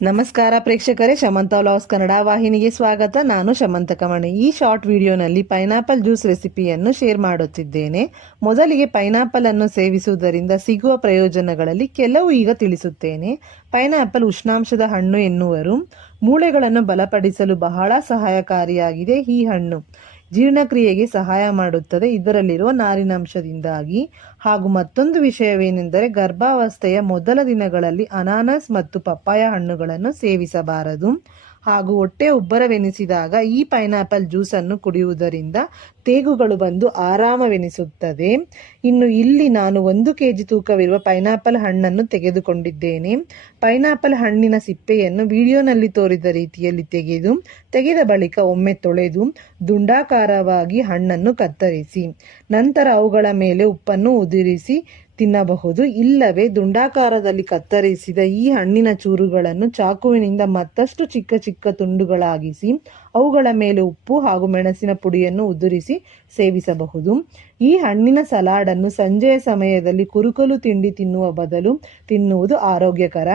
ನಮಸ್ಕಾರ ಪ್ರೇಕ್ಷಕರೇ, ಶಮಂತ ವ್ಲಾಗ್ಸ್ ಕನ್ನಡ ವಾಹಿನಿಗೆ ಸ್ವಾಗತ. ನಾನು ಶಮಂತ ಕಮಣಿ. ಈ ಶಾರ್ಟ್ ವಿಡಿಯೋನಲ್ಲಿ ಪೈನಾಪಲ್ ಜ್ಯೂಸ್ ರೆಸಿಪಿಯನ್ನು ಶೇರ್ ಮಾಡುತ್ತಿದ್ದೇನೆ. ಮೊದಲಿಗೆ ಪೈನಾಪಲ್ ಅನ್ನು ಸೇವಿಸುವುದರಿಂದ ಸಿಗುವ ಪ್ರಯೋಜನಗಳಲ್ಲಿ ಕೆಲವು ಈಗ ತಿಳಿಸುತ್ತೇನೆ. ಪೈನಾಪಲ್ ಉಷ್ಣಾಂಶದ ಹಣ್ಣು ಎನ್ನುವರು. ಮೂಳೆಗಳನ್ನು ಬಲಪಡಿಸಲು ಬಹಳ ಸಹಾಯಕಾರಿಯಾಗಿದೆ. ಈ ಹಣ್ಣು ಜೀರ್ಣಕ್ರಿಯೆಗೆ ಸಹಾಯ ಮಾಡುತ್ತದೆ ಇದರಲ್ಲಿರುವ ನಾರಿನಾಂಶದಿಂದಾಗಿ. ಹಾಗೂ ಮತ್ತೊಂದು ವಿಷಯವೇನೆಂದರೆ, ಗರ್ಭಾವಸ್ಥೆಯ ಮೊದಲ ದಿನಗಳಲ್ಲಿ ಅನಾನಸ್ ಮತ್ತು ಪಪ್ಪಾಯ ಹಣ್ಣುಗಳನ್ನು ಸೇವಿಸಬಾರದು. ಹಾಗೂ ಹೊಟ್ಟೆ ಉಬ್ಬರವೆನಿಸಿದಾಗ ಈ ಪೈನಾಪಲ್ ಜ್ಯೂಸನ್ನು ಕುಡಿಯುವುದರಿಂದ ತೇಗುಗಳು ಬಂದು ಆರಾಮವೆನಿಸುತ್ತದೆ. ಇನ್ನು ಇಲ್ಲಿ ನಾನು 1 kg ತೂಕವಿರುವ ಪೈನಾಪಲ್ ಹಣ್ಣನ್ನು ತೆಗೆದುಕೊಂಡಿದ್ದೇನೆ. ಪೈನಾಪಲ್ ಹಣ್ಣಿನ ಸಿಪ್ಪೆಯನ್ನು ವಿಡಿಯೋನಲ್ಲಿ ತೋರಿದ ರೀತಿಯಲ್ಲಿ ತೆಗೆದ ಬಳಿಕ ಒಮ್ಮೆ ತೊಳೆದು ದುಂಡಾಕಾರವಾಗಿ ಹಣ್ಣನ್ನು ಕತ್ತರಿಸಿ ನಂತರ ಅವುಗಳ ಮೇಲೆ ಉಪ್ಪನ್ನು ಉದುರಿಸಿ ತಿನ್ನಬಹುದು. ಇಲ್ಲವೇ ದುಂಡಾಕಾರದಲ್ಲಿ ಕತ್ತರಿಸಿದ ಈ ಹಣ್ಣಿನ ಚೂರುಗಳನ್ನು ಚಾಕುವಿನಿಂದ ಮತ್ತಷ್ಟು ಚಿಕ್ಕ ಚಿಕ್ಕ ತುಂಡುಗಳಾಗಿಸಿ ಅವುಗಳ ಮೇಲೆ ಉಪ್ಪು ಹಾಗೂ ಮೆಣಸಿನ ಪುಡಿಯನ್ನು ಉದುರಿಸಿ ಸೇವಿಸಬಹುದು. ಈ ಹಣ್ಣಿನ ಸಲಾಡನ್ನು ಸಂಜೆಯ ಸಮಯದಲ್ಲಿ ಕುರುಕಲು ತಿಂಡಿ ತಿನ್ನುವ ಬದಲು ತಿನ್ನುವುದು ಆರೋಗ್ಯಕರ.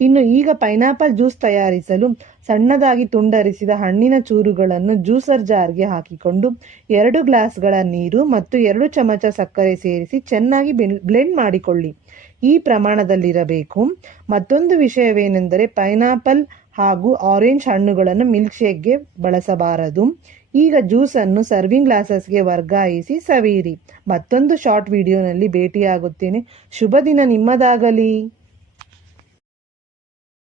ಇನ್ನು ಈಗ ಪೈನಾಪಲ್ ಜ್ಯೂಸ್ ತಯಾರಿಸಲು ಸಣ್ಣದಾಗಿ ತುಂಡರಿಸಿದ ಹಣ್ಣಿನ ಚೂರುಗಳನ್ನು ಜ್ಯೂಸರ್ ಜಾರ್ಗೆ ಹಾಕಿಕೊಂಡು 2 ಗ್ಲಾಸ್ಗಳ ನೀರು ಮತ್ತು 2 ಚಮಚ ಸಕ್ಕರೆ ಸೇರಿಸಿ ಚೆನ್ನಾಗಿ ಬ್ಲೆಂಡ್ ಮಾಡಿಕೊಳ್ಳಿ. ಈ ಪ್ರಮಾಣದಲ್ಲಿರಬೇಕು. ಮತ್ತೊಂದು ವಿಷಯವೇನೆಂದರೆ, ಪೈನಾಪಲ್ ಹಾಗೂ ಆರೆಂಜ್ ಹಣ್ಣುಗಳನ್ನು ಮಿಲ್ಕ್ ಶೇಕ್ಗೆ ಬಳಸಬಾರದು. ಈಗ ಜ್ಯೂಸನ್ನು ಸರ್ವಿಂಗ್ ಗ್ಲಾಸಸ್ಗೆ ವರ್ಗಾಯಿಸಿ ಸವಿಯಿರಿ. ಮತ್ತೊಂದು ಶಾರ್ಟ್ ವಿಡಿಯೋನಲ್ಲಿ ಭೇಟಿಯಾಗುತ್ತೇನೆ. ಶುಭ ದಿನ ನಿಮ್ಮದಾಗಲಿ.